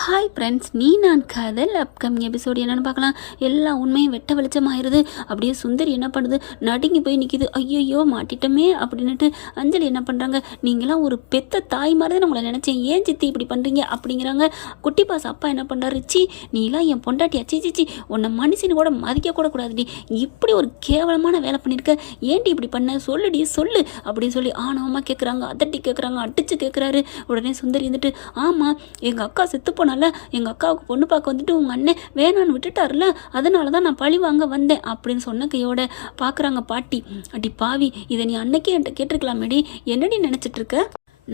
Hi friends நீ நான் காதல். அப்கமிங் எபிசோடு என்னென்னு பார்க்கலாம். எல்லா உண்மையும் வெட்ட வெளிச்சமாயிருது. அப்படியே சுந்தரி என்ன பண்ணுது? நடுங்கி போய் நிற்கிது ஐயோ மாட்டிட்டோமே அப்படின்னுட்டு அஞ்சலி என்ன பண்ணுறாங்க நீங்களாம் ஒரு பெத்த தாய் மாதிரி தான் உங்களை நினச்சேன். ஏன் சித்தி இப்படி பண்ணுறீங்க அப்படிங்கிறாங்க. குட்டி பாஸ் அப்பா என்ன பண்ணுறாரு சி நீலாம் என் பொண்டாட்டி அச்சி சிச்சி உன்னை மனுஷனு கூட மதிக்க கூட கூடாதுடி இப்படி ஒரு கேவலமான வேலை பண்ணியிருக்க ஏன்டி இப்படி பண்ண? சொல்லுடி சொல்லு அப்படின்னு சொல்லி ஆணவமாக கேட்குறாங்க அதட்டி கேட்குறாங்க அடிச்சு கேட்குறாரு உடனே சுந்தரி இருந்துட்டு ஆமாம் எங்கள் அக்கா செத்து போனால எங்கள் அக்காவுக்கு பொண்ணு பார்க்க வந்துட்டு உங்கள் அண்ணன் வேணான்னு விட்டுட்டார்ல அதனால தான் நான் பழி வாங்க வந்தேன் அப்படின்னு சொன்ன கையோட பார்க்குறாங்க பாட்டி. அடி பாவி இதை நீ அன்னைக்கே என்கிட்ட கேட்டிருக்கலாமேடி என்னடி நினச்சிட்டு இருக்க?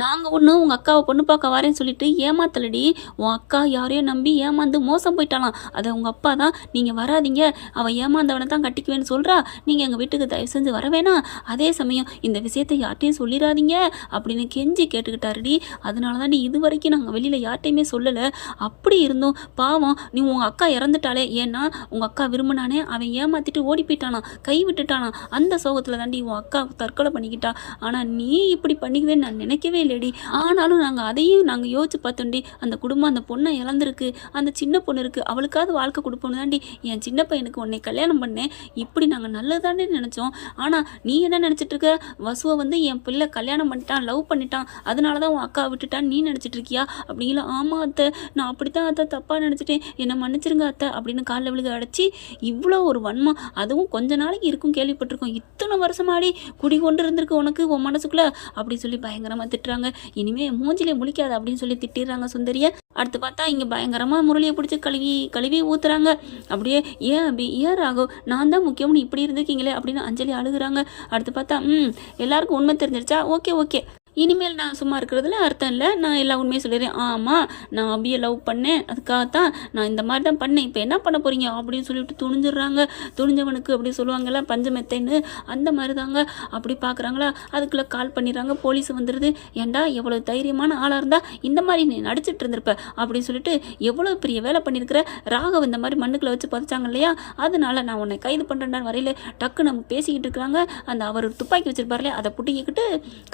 நாங்கள் ஒன்று உங்கள் அக்காவை பொண்ணு பார்க்க வரேன்னு சொல்லிட்டு ஏமாத்தலடி. உன் அக்கா யாரையோ நம்பி ஏமாந்து மோசம் போயிட்டாலாம் அதை உங்கள் அப்பா தான் நீங்கள் வராதீங்க. அவள் ஏமாந்தவனை தான் கட்டிக்குவேன்னு சொல்கிறா நீங்கள் எங்கள் வீட்டுக்கு தயவு செஞ்சு வர வேணாம். அதே சமயம் இந்த விஷயத்தை யார்ட்டையும் சொல்லிடாதீங்க அப்படின்னு கெஞ்சி கேட்டுக்கிட்டாருடி. அதனால தாண்டி இது வரைக்கும் நாங்கள் வெளியில் யார்ட்டையுமே சொல்லலை. அப்படி இருந்தும் பாவம் நீ உங்கள் அக்கா இறந்துட்டாளே. ஏன்னா உங்கள் அக்கா விரும்பினானே அவன் ஏமாத்திட்டு ஓடி போயிட்டானா கை விட்டுட்டானா அந்த சோகத்தில் தாண்டி உன் அக்கா தற்கொலை பண்ணிக்கிட்டா. ஆனால் நீ இப்படி பண்ணிக்குவேன்னு நான் நினைக்கவே இல்லைடி. ஆனாலும் நாங்கள் அதையும் நாங்கள் யோசிச்சு பார்த்தோண்டி அந்த குடும்பம் அந்த பொண்ணை இழந்திருக்கு. அந்த சின்ன பொண்ணு இருக்குது அவளுக்காவது வாழ்க்கை கொடுப்போம் தாண்டி என் சின்ன பையனுக்கு உன்னை கல்யாணம் பண்ணேன். இப்படி நாங்கள் நல்லதானே நினச்சோம். ஆனால் நீ என்ன நினச்சிட்டு இருக்க? வசுவை வந்து என் பிள்ளை கல்யாணம் பண்ணிட்டான் லவ் பண்ணிட்டான். அதனால தான் உன் அக்கா விட்டுட்டான்னு நீ நினச்சிட்டு இருக்கியா? அப்படிங்களா? ஆமாம் அத்தை. நான் அப்படி தான் அத்தை தப்பாக நினச்சிட்டேன். என்னை மன்னிச்சிருங்க அத்தை அப்படின்னு காலில் விழுக அடைச்சி இவ்வளோ ஒரு வன்மம். அதுவும் கொஞ்ச நாளைக்கு இருக்கும் கேள்விப்பட்டிருக்கோம். இத்தனை வருஷமாடி குடி கொண்டு இருந்திருக்கு உனக்கு உன் மனசுக்குள்ளே? அப்படி சொல்லி பயங்கரமாக திட்டு திட்டுறாங்க. இனிமே மூஞ்சிலே முழிக்காது அப்படின்னு சொல்லி திட்டிடுறாங்க சுந்தரிய. அடுத்து பார்த்தா இங்கே பயங்கரமாக முரளியை பிடிச்சி கழுவி கழுவி ஊத்துறாங்க. அப்படியே ஏன் அபி? ஏன் ராகவ்? நான் தான் முக்கியம்னு இப்படி இருந்திருக்கீங்களே? அப்படின்னு அஞ்சலி அழுகுறாங்க. அடுத்து பார்த்தா ம் எல்லாருக்கும் உண்மை தெரிஞ்சிருச்சா? Okay okay. இனிமேல் நான் சும்மா இருக்கிறதுல அர்த்தம் இல்லை. நான் எல்லா உண்மையும் சொல்லிடுறேன். ஆமாம் நான் அபியை லவ் பண்ணேன். அதுக்காக தான் நான் இந்த மாதிரி தான் பண்ணேன். இப்போ என்ன பண்ண போகிறீங்க அப்படின்னு சொல்லிட்டு துணிஞ்சிடுறாங்க. துணிஞ்சவனுக்கு அப்படி சொல்லுவாங்கல்ல பஞ்சமெத்தைன்னு. அந்த மாதிரி தாங்க அப்படி பார்க்குறாங்களா அதுக்குள்ளே கால் பண்ணிடுறாங்க. போலீஸ் வந்துடுது. ஏன்டா எவ்வளோ தைரியமான ஆளாக இருந்தால் இந்த மாதிரி நீ நடிச்சிட்டு இருந்திருப்ப அப்படின்னு சொல்லிட்டு எவ்வளோ பெரிய வேலை பண்ணியிருக்கிற ராகவ் இந்த மாதிரி மண்ணுக்குள்ளே வச்சு பதிச்சாங்க இல்லையா? அதனால நான் உன்னை கைது பண்ணுறேன் வரையில டக்கு நம்ம பேசிக்கிட்டு இருக்கிறாங்க. அந்த அவர் துப்பாக்கி வச்சிருப்பார்லையே அதை புட்டிக்கிட்டு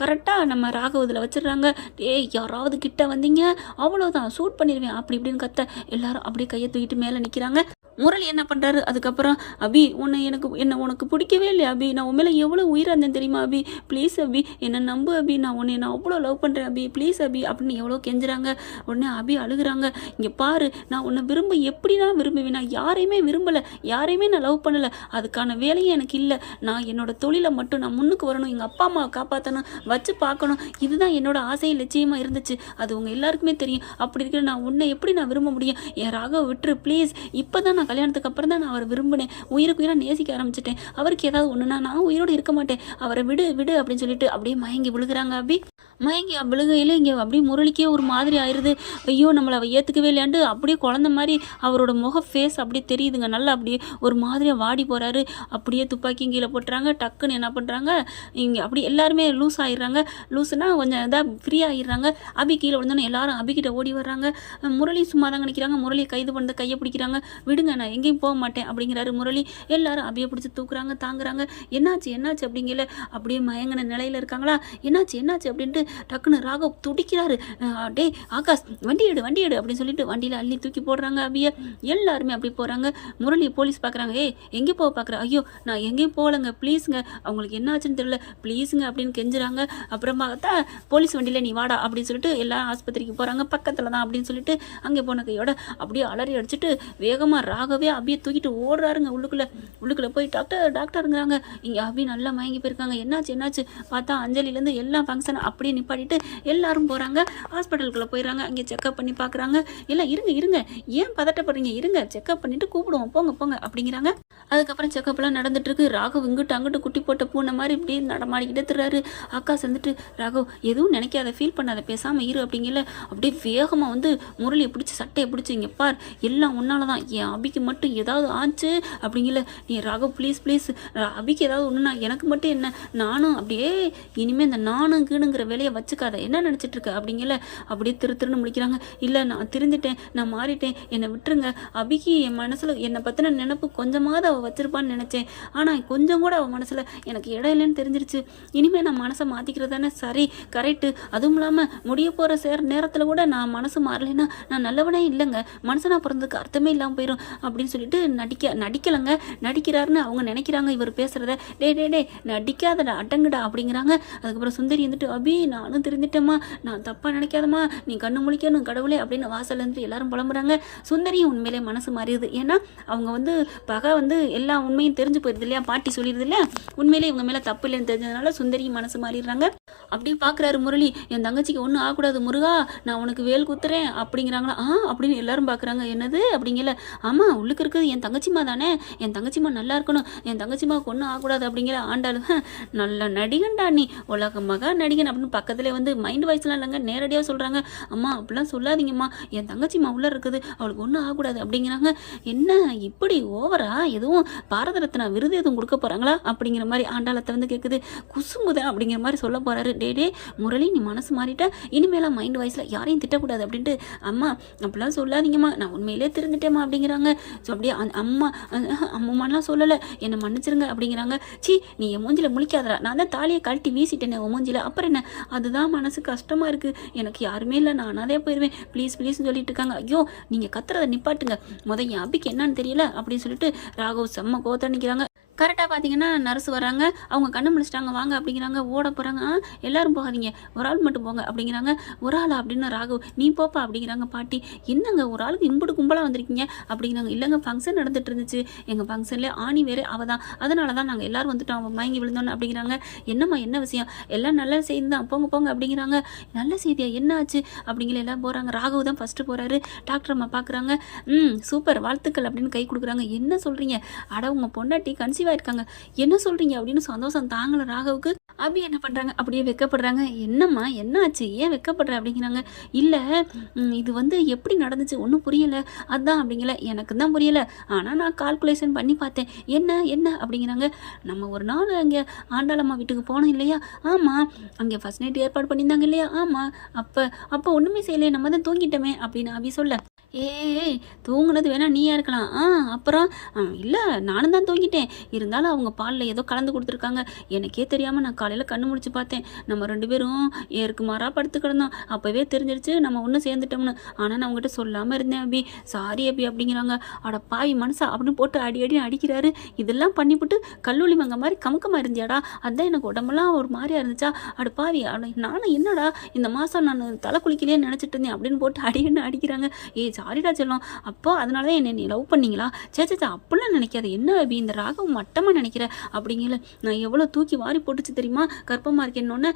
கரெக்டாக நம்ம ராகவதில் வச்சிடுறாங்க. ஏய் யாராவது கிட்ட வந்தீங்க? அவ்வளோதான் சூட் பண்ணிடுவேன். அப்படி இப்படின்னு கத்த எல்லாரும் அப்படியே கையை தூக்கிட்டு மேலே நிற்கிறாங்க முரளி என்ன பண்ணுறாரு அதுக்கப்புறம் அபி உன்னை எனக்கு என்ன உனக்கு பிடிக்கவே இல்லையா அபி. நான் உன் மேலே எவ்வளோ உயிராக இருந்தேன் தெரியுமா அபி? ப்ளீஸ் அபி என்னை நம்பு அபி. நான் உன்னை நான் அவ்வளோ லவ் பண்ணுறேன் அபி. ப்ளீஸ் அபி. அப்படின்னு எவ்வளோ கெஞ்சுறாங்க. உடனே அபி அழுகுறாங்க. இங்கே பாரு நான் உன்னை விரும்ப எப்படி நான் விரும்புவேன். நான் யாரையுமே விரும்பலை. யாரையுமே நான் லவ் பண்ணலை. அதுக்கான வேலையும் எனக்கு இல்லை. நான் என்னோட தொழிலை மட்டும் நான் முன்னுக்கு வரணும். எங்கள் அப்பா அம்மாவை காப்பாற்றணும் வச்சு பார்க்கணும். இதுதான் என்னோட ஆசையும் லட்சியமாக இருந்துச்சு. அது உங்கள் எல்லாருக்குமே தெரியும். அப்படி இருக்கிற நான் உன்னை எப்படி நான் விரும்ப முடியும்? என் ராகவ விட்டுரு ப்ளீஸ் இப்போ தான் நான் கல்யாணத்துக்கு அப்புறம் தான் நான் அவரை விரும்பினேன். உயிருக்கு உயிராக நேசிக்க ஆரம்பிச்சிட்டேன். அவருக்கு ஏதாவது ஒன்றுனா நான் உயிரோடு இருக்க மாட்டேன். அவரை விடு விடு அப்படின்னு சொல்லிட்டு அப்படியே மயங்கி விழுகிறாங்க அப்படி மயங்கி விழுகையில் இங்கே அப்படியே முரளிக்கே ஒரு மாதிரி ஆயிடுது ஐயோ நம்மளை அவள் ஏற்றுக்கவே இல்லையாண்டு அப்படியே குழந்த மாதிரி அவரோட முக ஃபேஸ் அப்படியே தெரியுதுங்க. நல்லா அப்படியே ஒரு மாதிரியாக வாடி போகிறாரு அப்படியே துப்பாக்கி கீழே போட்டுறாங்க. டக்குன்னு என்ன பண்ணுறாங்க இங்கே அப்படி எல்லாருமே லூஸ் ஆயிடுறாங்க. லூஸ் லூஸ்னா கொஞ்சம் இதாக ஃப்ரீ ஆகிடுறாங்க அபி கீழே விழுந்தோன்னே எல்லாரும் அபிக்கிட்ட ஓடி வர்றாங்க. முரளி சும்மா தான் நினைக்கிறாங்க முரளியை கைது பண்ண கையை பிடிக்கிறாங்க. விடுங்க நான் எங்கேயும் போக மாட்டேன் அப்படிங்கிறாரு முரளி. எல்லாரும் அபியை பிடிச்சி தூக்குறாங்க தாங்குறாங்க. என்னாச்சு என்னாச்சு அப்படிங்கல. அப்படியே மயங்கின நிலையில இருக்காங்களா? என்னாச்சு என்னாச்சு அப்படின்ட்டு டக்குன்னு ராகவ் துடிக்கிறாரு. அஹ் டேய் ஆகாஷ் வண்டி எடு வண்டி எடு அப்படின்னு சொல்லிட்டு வண்டியில் அள்ளி தூக்கி போடுறாங்க அபியை. எல்லாருமே அப்படி போகிறாங்க முரளி போலீஸ் பார்க்குறாங்க ஏய் எங்கே போக பார்க்குற ஐயோ நான் எங்கேயும் போகலங்க. ப்ளீஸுங்க அவங்களுக்கு என்னாச்சுன்னு தெரியல. ப்ளீஸுங்க அப்படின்னு கெஞ்சுறாங்க. அப்புறமா பார்த்தா போலீஸ் வண்டியில் நீ வாடா அப்படின்னு சொல்லிட்டு எல்லாம் ஆஸ்பத்திரிக்கு போகிறாங்க பக்கத்தில் தான் அப்படின்னு சொல்லிட்டு அங்கே போன கையோட அப்படியே அலறி அடிச்சுட்டு வேகமாக ராகவே அப்படியே தூக்கிட்டு ஓடுறாருங்க உள்ளுக்குள்ளே. உள்ளுக்குள்ளே போய் டாக்டர் டாக்டருங்கிறாங்க. இங்கே அப்படியே நல்லா மயங்கி போயிருக்காங்க. என்னாச்சு என்னாச்சு? பார்த்தா அஞ்சலிலேருந்து எல்லா ஃபங்க்ஷன் அப்படியே நிப்பாட்டிட்டு எல்லாரும் போகிறாங்க ஹாஸ்பிட்டலுக்குள்ளே போயிடுறாங்க. அங்கே செக்அப் பண்ணி பார்க்குறாங்க எல்லாம் இருங்க இருங்க. ஏன் பதட்டப்படுறீங்க? இருங்க. செக்அப் பண்ணிவிட்டு கூப்பிடுவோம். போங்க போங்க அப்படிங்கிறாங்க. அதுக்கப்புறம் செக்கப்லாம் நடந்துட்டுருக்கு ராகவ் இங்கிட்டு அங்கிட்டு குட்டி போட்ட பூனை மாதிரி இப்படி நடமாடிக்கிட்டே திர்றாரு அக்கா வந்துட்டு ராகவ் எதுவும் நினைக்காத ஃபீல் பண்ணாத பேசாமல் இரு அப்படிங்கல. அப்படியே வேகமாக வந்து முரளியை பிடிச்சி சட்டையை பிடிச்சி இங்கே பார் எல்லாம் உன்னால தான் என் அபிக்கு மட்டும் ஏதாவது ஆச்சு? அப்படிங்கல. நீ ராகவ் ப்ளீஸ் ப்ளீஸ் அபிக்கு ஏதாவது ஒன்றுனா எனக்கு மட்டும் என்ன? நானும் அப்படியே இனிமேல் இந்த நானும் கீணுங்கிற வேலையை வச்சுக்காத. என்ன நினச்சிட்டு இருக்க? அப்படிங்கல. அப்படியே திரு திருன்னு முடிக்கிறாங்க இல்லை நான் திருந்திட்டேன். நான் மாறிட்டேன். என்னை விட்டுருங்க. அபிக்கு என் மனசில் என்னை பற்றின நினப்பு கொஞ்சமாவது அவள் வச்சிருப்பான்னு நினச்சேன். ஆனால் கொஞ்சம் கூட அவள் மனசில் எனக்கு இடம் இல்லைன்னு தெரிஞ்சிருச்சு. இனிமேல் நான் மனசை மாற்றிக்கிறது தானே சரி? சாரி கரெக்டு அதுவும் இல்லாமல் முடிய போகிற சேர நேரத்தில் கூட நான் மனசு மாறலைன்னா நான் நல்லவனே இல்லைங்க. மனுஷனா பிறந்ததுக்கு அர்த்தமே இல்லாமல் போயிடும் அப்படின்னு சொல்லிட்டு நடிக்க நடிக்கலைங்க. நடிக்கிறாருன்னு அவங்க நினைக்கிறாங்க. இவர் பேசுகிறத டே டே டே நடிக்காதடா அட்டங்குடா அப்படிங்கிறாங்க. அதுக்கப்புறம் சுந்தரி வந்துட்டு அபி நானும் தெரிஞ்சிட்டேம்மா. நான் தப்பாக நினைக்காதம்மா. நீ கண்ணு முழிக்கணும் கடவுளே. அப்படின்னு வாசல்ல இருந்துட்டு எல்லாரும் புலம்புறாங்க. சுந்தரியும் உண்மையிலே மனசு மாறிடுது. ஏன்னா அவங்க வந்து பகை வந்து எல்லா உண்மையும் தெரிஞ்சு போயிருது இல்லையா? பாட்டி சொல்லிடுது இல்லையா? உண்மையிலே இவங்க மேலே தப்பு இல்லைன்னு தெரிஞ்சதுனால சுந்தரியும் மனசு மாறிடுறாங்க. அப்படியே பார்க்குறாரு முரளி. என் தங்கச்சிக்கு ஒன்றும் ஆகக்கூடாது முருகா. நான் உனக்கு வேல் குத்துறேன். அப்படிங்கிறாங்களா. ஆ அப்படின்னு எல்லாரும் பார்க்குறாங்க என்னது? அப்படிங்கல. ஆமாம் உள்ளுக்கு இருக்குது. என் தங்கச்சிமா தானே. என் தங்கச்சிமா நல்லா இருக்கணும். என் தங்கச்சிமாவுக்கு ஒன்றும் ஆகக்கூடாது. அப்படிங்கிற ஆண்டாள் "ஹ, நல்ல நடிகன்டா நீ. உலக மகா நடிகன். அப்படின்னு பக்கத்துலேயே வந்து மைண்ட் வாய்ஸ்லாம் இல்லைங்க. நேரடியாக சொல்கிறாங்க அம்மா அப்படிலாம் சொல்லாதீங்கம்மா. என் தங்கச்சிமா உள்ள இருக்குது. அவளுக்கு ஒன்றும் ஆகக்கூடாது. அப்படிங்கிறாங்க. என்ன? இப்படி ஓவரா? எதுவும் பாரத ரத்னா விருது எதுவும் கொடுக்க போகிறாங்களா அப்படிங்கிற மாதிரி ஆண்டாளத்தை வந்து கேட்குது குசும்புதான் அப்படிங்கிற மாதிரி சொல்ல போகிறாரு டே டே முரளி நீ மனசு மாறிட்ட. இனிமேலாம் மைண்ட் வாய்ஸில் யாரையும் திட்டக்கூடாது அப்படின்ட்டு அம்மா அப்படிலாம் சொல்லாதீங்கம்மா. நான் உண்மையிலே திருந்துட்டேம்மா அப்படிங்கிறாங்க. ஸோ அப்படியே அந்த அம்மா அஹ், அம்மாலாம் சொல்லலை. என்னை மன்னிச்சிருங்க அப்படிங்கிறாங்க. சி நீ என் மூஞ்சில முழிக்காதடா. நான் தான் தாலியை கழட்டி வீசிட்டேனே உன் மூஞ்சில. அப்புறம் என்ன? அதுதான் மனசு கஷ்டமாக இருக்குது எனக்கு யாருமே இல்லை. நான் அதே போயிடுவேன் ப்ளீஸ் ப்ளீஸ்னு சொல்லிட்டு இருக்காங்க. ஐயோ நீங்கள் கத்துறதை நிப்பாட்டுங்க. முதல் என் அபிக்கு என்னன்னு தெரியல? அப்படின்னு சொல்லிட்டு ராகவ் செம்ம கோத்த நிற்கிறாங்க கரெக்டாக பார்த்தீங்கன்னா நர்ஸ் வராங்க அவங்க கண்ணு முடிச்சிட்டாங்க வாங்க அப்படிங்கிறாங்க. ஓட போகிறாங்க ஆ எல்லாரும் போகாதீங்க. ஒரு ஆள் மட்டும் போங்க அப்படிங்கிறாங்க. ஒரு ஆள்? அப்படின்னு ராகு நீ போப்பா அப்படிங்கிறாங்க பாட்டி. என்னங்க ஒரு ஆளுக்கு இம்புடு கும்பலாக வந்திருக்கீங்க? அப்படிங்கிறாங்க. இல்லைங்க ஃபங்க்ஷன் நடந்துட்டு இருந்துச்சு. எங்கள் ஃபங்க்ஷன்லேயே ஆணி வேறு அவள் தான். அதனால தான் நாங்கள் எல்லாரும் வந்துட்டோம். அவன் மயங்கி விழுந்தோன்னு அப்படிங்கிறாங்க. என்னம்மா என்ன விஷயம்? எல்லாம் நல்ல செய்தி தான். போங்க போங்க அப்படிங்கிறாங்க. நல்ல செய்தியா? என்ன ஆச்சு? அப்படிங்கிற எல்லாம் போகிறாங்க ராகு தான் ஃபஸ்ட்டு போகிறாரு டாக்டர் அம்மா பார்க்குறாங்க ம் சூப்பர் வாழ்த்துக்கள் அப்படின்னு கை கொடுக்குறாங்க. என்ன சொல்கிறீங்க அட உங்கள் பொண்டாட்டி பாசிட்டிவாக இருக்காங்க. என்ன சொல்கிறீங்க அப்படின்னு சந்தோஷம் தாங்கலை ராகவுக்கு. அபி என்ன பண்ணுறாங்க அப்படியே வெக்கப்படுறாங்க. என்னம்மா? என்னாச்சு? ஏன் வெக்கப்படுற? அப்படிங்கிறாங்க. இல்லை இது வந்து எப்படி நடந்துச்சு? ஒன்றும் புரியல. அதான் அப்படிங்கல. எனக்கு தான் புரியலை. ஆனால் நான் கால்குலேஷன் பண்ணி பார்த்தேன். என்ன? என்ன? அப்படிங்கிறாங்க. நம்ம ஒரு நாள் அங்கே ஆண்டாளம்மா வீட்டுக்கு போனோம் இல்லையா? ஆமாம் அங்கே ஃபஸ்ட் நைட் ஏற்பாடு பண்ணியிருந்தாங்க இல்லையா? ஆமாம் அப்போ அப்போ ஒன்றுமே செய்யலையே. நம்ம தான் தூங்கிட்டோமே அப்படின்னு அபி சொல்ல. ஏய் தூங்குனது வேணா நீயா இருக்கலாம். ஆ அப்புறம்? இல்லை நானும் தான் தூங்கிட்டேன். இருந்தாலும் அவங்க பாலில் ஏதோ கலந்து கொடுத்துருக்காங்க. எனக்கே தெரியாமல் நான் காலையில் கண்ணு முடிச்சு பார்த்தேன். நம்ம ரெண்டு பேரும் ஏற்கு மாறாக படுத்து கிடந்தோம். அப்போவே தெரிஞ்சிருச்சு நம்ம ஒன்றும் சேர்ந்துட்டோம்னு. ஆனால் நான் அவங்ககிட்ட சொல்லாமல் இருந்தேன் அபி. சாரி அபி அப்படிங்கிறாங்க. அட பாவி மனசா அப்படின்னு போட்டு அடி அடி அடிக்கிறாரு. இதெல்லாம் பண்ணிவிட்டு கல்லூலி மங்க மாதிரி கமுக்கமாக இருந்தியாடா. அதான் எனக்கு உடம்பெல்லாம் ஒரு மாதிரியா இருந்துச்சா. அட பாவி அட நானும் என்னடா இந்த மாதம் நான் தலை குளிக்கலையே நினச்சிட்டு இருந்தேன் அப்படின்னு போட்டு அடி அடிக்கிறாங்க. ஏய் சாரிடா செல்லம். அப்போ அதனால தான் என்னை நீ லவ் பண்ணீங்களா? சே அப்படிலாம் நினைக்காது. என்ன அபி? இந்த ராகம் மட்டமாக நினைக்கிற? அப்படிங்கல. நான் எவ்வளோ தூக்கி வாரி போட்டுச்சு தெரியுமா? கர்ப்பமாக இருக்கேன்னொன்னே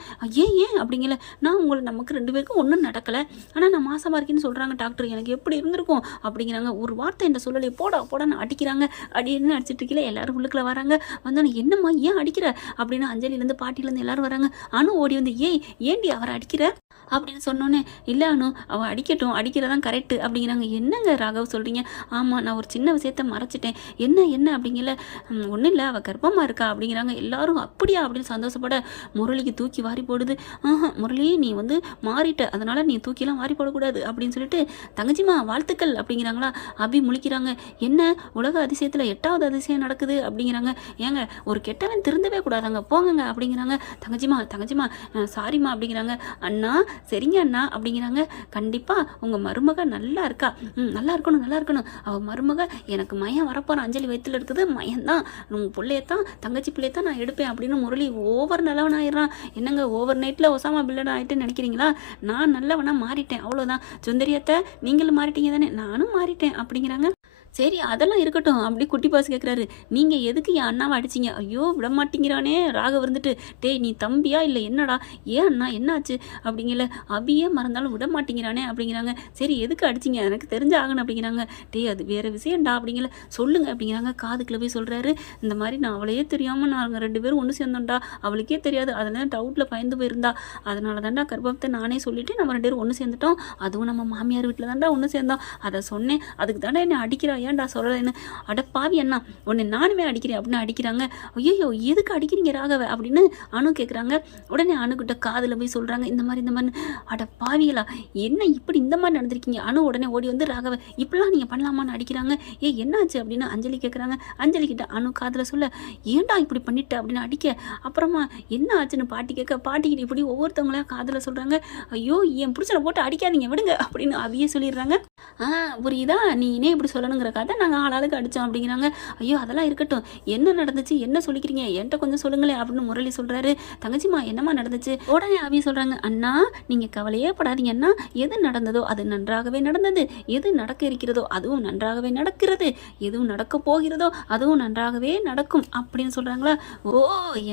ஏன் ஏன்? அப்படிங்கல. நான் உங்களை நமக்கு ரெண்டு பேருக்கும் ஒன்றும் நடக்கலை. ஆனால் நான் மாசமாக இருக்கேன்னு சொல்கிறாங்க டாக்டர். எனக்கு எப்படி இருந்திருக்கும்? அப்படிங்கிறாங்க. ஒரு வார்த்தை என்ன சொல்லலை போடா போடான்னு அடிக்கிறாங்க. அடின்னு அடிச்சிட்டு இருக்கல எல்லாரும் உள்ளுக்குள்ள வராங்க. வந்தோன்னே என்னம்மா ஏன் அடிக்கிற? அப்படின்னு அஞ்சலிலேருந்து பாட்டிலேருந்து எல்லாரும் வராங்க. அணு ஓடி வந்து ஏய் ஏண்டி அவரை அடிக்கிற? அப்படின்னு சொன்னோன்னே இல்லை அனு அவள் அடிக்கட்டும் அடிக்கிறதான் கரெக்டு அப்படிங்கிறாங்க. என்னங்க ராகவ் சொல்கிறீங்க ஆமாம் நான் ஒரு சின்ன விஷயத்த மறைச்சிட்டேன். என்ன என்ன? அப்படிங்கல. ஒன்றும் இல்லை அவள் கர்ப்பமாக இருக்கா? அப்படிங்கிறாங்க. எல்லாரும் அப்படியா? அப்படின்னு சந்தோஷப்பட முரளிக்கு தூக்கி வாரி போடுது. ஆஹா முரளி நீ வந்து மாறிட்ட. அதனால் நீ தூக்கிலாம் வாரி போடக்கூடாது. அப்படின்னு சொல்லிட்டு தங்கச்சிமா வாழ்த்துக்கள். அப்படிங்கிறாங்களா. அபி முழிக்கிறாங்க. என்ன? உலக அதிசயத்தில் எட்டாவது அதிசயம் நடக்குது. அப்படிங்கிறாங்க. ஏங்க ஒரு கெட்டவன் திருந்தவே கூடாதாங்க. போங்கங்க. அப்படிங்கிறாங்க. தங்கச்சிமா தங்கச்சிமா சாரிம்மா. அப்படிங்கிறாங்க. அண்ணா சரிங்க அண்ணா அப்படிங்கிறாங்க. கண்டிப்பாக உங்கள் மருமக நல்லா இருக்கா? ம் நல்லா இருக்கணும் நல்லா இருக்கணும். அவள் மருமக எனக்கு மயம் வரப்போகிற அஞ்சலி வயித்துல இருக்குது. மயம்தான். உங்கள் பிள்ளையத்தான் தங்கச்சி பிள்ளையத்தான் நான் எடுப்பேன் அப்படின்னு முரளி ஓவர் நல்லவன் ஆயிடுறான் என்னங்க ஓவர் நைட்டில் ஒசாமா பில்லட் ஆகிட்டு நினைக்கிறீங்களா? நான் நல்லவனாக மாறிட்டேன் அவ்வளோதான் சுந்தரியத்தை நீங்களும் மாறிட்டீங்க தானே? நானும் மாறிட்டேன் அப்படிங்கிறாங்க. சரி அதெல்லாம் இருக்கட்டும் அப்படி குட்டி பாஸ் கேட்குறாரு நீங்கள் எதுக்கு என் அண்ணாவை அடிச்சீங்க? ஐயோ விட மாட்டேங்கிறானே ராக வந்துட்டு டேய் நீ தம்பியா இல்லை என்னடா? ஏன் அண்ணா என்னாச்சு? அப்படிங்கல. அபியே மறந்தாலும் விட மாட்டேங்கிறானே அப்படிங்கிறாங்க. சரி எதுக்கு அடிச்சீங்க? எனக்கு தெரிஞ்ச ஆகணும் அப்படிங்கிறாங்க. டேய் அது வேற விஷயம்டா அப்படிங்கல. சொல்லுங்க அப்படிங்கிறாங்க. காதுக்குள்ள போய் சொல்கிறாரு இந்த மாதிரி நான் அவளையே தெரியாமல் நாங்கள் ரெண்டு பேரும் ஒன்று சேர்ந்தோம்டா. அவளுக்கே தெரியாது. அதனால டவுட்டில் பயந்து போயிருந்தா. அதனால தான்டா கர்ப்பத்தை நானே சொல்லிவிட்டு நம்ம ரெண்டு பேரும் ஒன்று சேர்ந்துட்டோம். அதுவும் நம்ம மாமியார் வீட்டில் தான்டா ஒன்று சேர்ந்தோம். அதை சொன்னேன். அதுக்கு தானே என்னை அடிக்கிறா ஏன்டா சொல்லலைன்னு அட பாவி அண்ணா உன்னை நானுமே அடிக்கிறேன் அப்படின்னு அடிக்கிறாங்க. ஐயோ எதுக்கு அடிக்கிறீங்க ராகவ? அப்படின்னு அனு கேட்குறாங்க உடனே அணுக்கிட்ட காதில் போய் சொல்கிறாங்க இந்த மாதிரி இந்த மாதிரி. அட பாவிகளா என்ன இப்படி இந்த மாதிரி நடந்திருக்கீங்க? அனு உடனே ஓடி வந்து ராகவ இப்படிலாம் நீங்கள் பண்ணலாமான்னு அடிக்கிறாங்க. ஏ என்னாச்சு அப்படின்னு அஞ்சலி கேட்குறாங்க அஞ்சலி கிட்ட அணு காதில் சொல்ல ஏன்டா இப்படி பண்ணிட்ட? அப்படின்னு அடிக்க. அப்புறமா என்ன ஆச்சுன்னு பாட்டி கேட்க பாட்டிக்கிட்ட இப்படி ஒவ்வொருத்தவங்களா காதில் சொல்கிறாங்க ஐயோ என் புருஷனை போட்டு அடிக்காதீங்க விடுங்க. அப்படின்னு அவியே சொல்லிடுறாங்க. ஆ புரியுதா? நீ இனே இப்படி சொல்லணுங்கிற கதை நாங்கள் ஆளாளுக்கு அடித்தோம் அப்படிங்கிறாங்க. ஐயோ அதெல்லாம் இருக்கட்டும். என்ன நடந்துச்சு? என்ன சொல்லிக்கிறீங்க? என்கிட்ட கொஞ்சம் சொல்லுங்களேன் அப்படின்னு முரளி சொல்கிறாரு தங்கச்சிமா என்னம்மா நடந்துச்சு? உடனே அவி சொல்கிறாங்க அண்ணா நீங்கள் கவலையே படாதீங்க அண்ணா. எது நடந்ததோ அது நன்றாகவே நடந்தது. எது நடக்க இருக்கிறதோ அதுவும் நன்றாகவே நடக்கிறது. எதுவும் நடக்க போகிறதோ அதுவும் நன்றாகவே நடக்கும். அப்படின்னு சொல்கிறாங்களா ஓ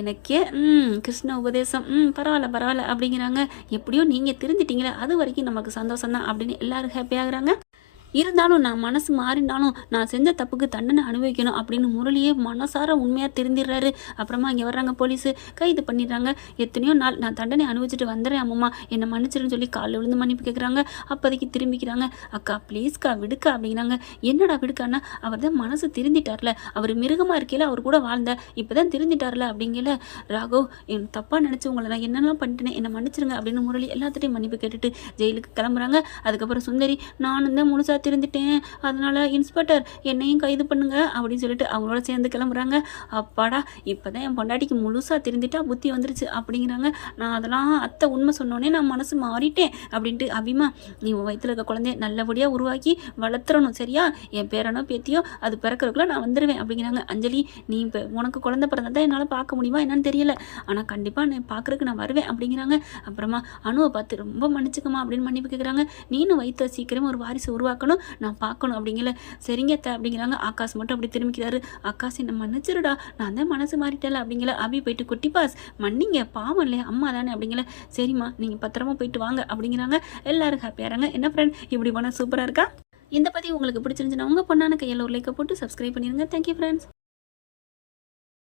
எனக்கே ம் கிருஷ்ண உபதேசம். ம் பரவாயில்ல பரவாயில்ல. அப்படிங்கிறாங்க. எப்படியோ நீங்கள் தெரிஞ்சிட்டீங்களே அது வரைக்கும் நமக்கு சந்தோஷம் தான் அப்படின்னு எல்லாரும் ஹாப்பியாகிறாங்க இருந்தாலும் நான் மனசு மாறினாலும் நான் செஞ்ச தப்புக்கு தண்டனை அனுபவிக்கணும் அப்படின்னு முரளியே மனசார உண்மையாக திருந்திடுறாரு. அப்புறமா இங்கே வர்றாங்க போலீஸு. கைது பண்ணிடுறாங்க. எத்தனையோ நாள் நான் தண்டனை அனுபவிச்சுட்டு வந்துடுறேன் அம்மா. என்னை மன்னிச்சிருன்னு சொல்லி காலில் விழுந்து மன்னிப்பு கேட்குறாங்க அப்போதைக்கு திரும்பிக்கிறாங்க. அக்கா ப்ளீஸ்க்கா விடுக்கா அப்படிங்கிறாங்க. என்னடா விடுக்கான்னா அவர் தான் மனசு திருந்திட்டார்ல. அவர் மிருகமாக இருக்கையில் அவர் கூட வாழ்ந்த. இப்போ தான் திருந்திட்டார்ல அப்படிங்கல. ராகவ் என் தப்பாக நினச்சி உங்களை நான் என்னெல்லாம் பண்ணிட்டேன் என்னை மன்னிச்சிருங்க அப்படின்னு முரளி எல்லாத்துட்டையும் மன்னிப்பு கேட்டுட்டு ஜெயிலுக்கு கிளம்புறாங்க. அதுக்கப்புறம் சுந்தரி நானும் தான் முழுசாக திருந்திட்டேன் அதனால இன்ஸ்பெக்டர் என்னையும் கைது பண்ணுங்க அப்படின்னு சொல்லிட்டு அவங்களோட சேர்ந்து கிளம்புறாங்க. அப்பாடா இப்போ தான் என் பொண்டாட்டிக்கு முழுசாக திருந்திட்டா புத்தி வந்துருச்சு அப்படிங்கிறாங்க. நான் அதெல்லாம் அத்தை உண்மை சொன்னோன்னே நான் மனசு மாறிட்டேன் அப்படின்ட்டு அபிமா நீ உன் இருக்க குழந்தைய நல்லபடியாக உருவாக்கி வளர்த்துறணும் சரியா? என் பேரனோ பேத்தியோ அது பிறக்கறதுக்குள்ள நான் வந்துடுவேன் அப்படிங்கிறாங்க. அஞ்சலி நீ இப்போ உனக்கு குழந்தை பிறந்தா தான் என்னால் பார்க்க முடியுமா என்னன்னு தெரியல. ஆனால் கண்டிப்பாக நான் பார்க்குறதுக்கு நான் வருவேன் அப்படிங்கிறாங்க. அப்புறமா அணுவை பார்த்து ரொம்ப மன்னிச்சுக்கமா அப்படின்னு மன்னிப்பு கேட்குறாங்க நீனும் வயிற்ற சீக்கிரமாக ஒரு வாரிசு உருவாக்கணும். நான் பார்க்கணும் அப்படிங்கல. சரிங்க அத்தை அப்படிங்கிறாங்க. ஆகாஷ் மட்டும் அப்படி திரும்பிக்கிறாரு. ஆகாஷ் என்ன மன்னிச்சிருடா. நான் தான் மனசு மாறிட்டல அப்படிங்கல. அபி போயிட்டு குட்டி பாஸ் மன்னிங்க பாவம் இல்லையா? அம்மா தானே அப்படிங்கல. சரிம்மா நீங்கள் பத்திரமா போயிட்டு வாங்க அப்படிங்கிறாங்க. எல்லாரும் ஹாப்பியாகிறாங்க என்ன ஃப்ரெண்ட் இப்படி போனால் சூப்பராக இருக்கா? இந்த பற்றி உங்களுக்கு பிடிச்சிருந்துச்சுன்னா உங்கள் பொண்ணான கையில் ஒரு லைக்கை போட்டு சப்ஸ்கிரைப் பண்ணிடுங்க தேங்க்யூ ஃப்ரெண்ட்ஸ்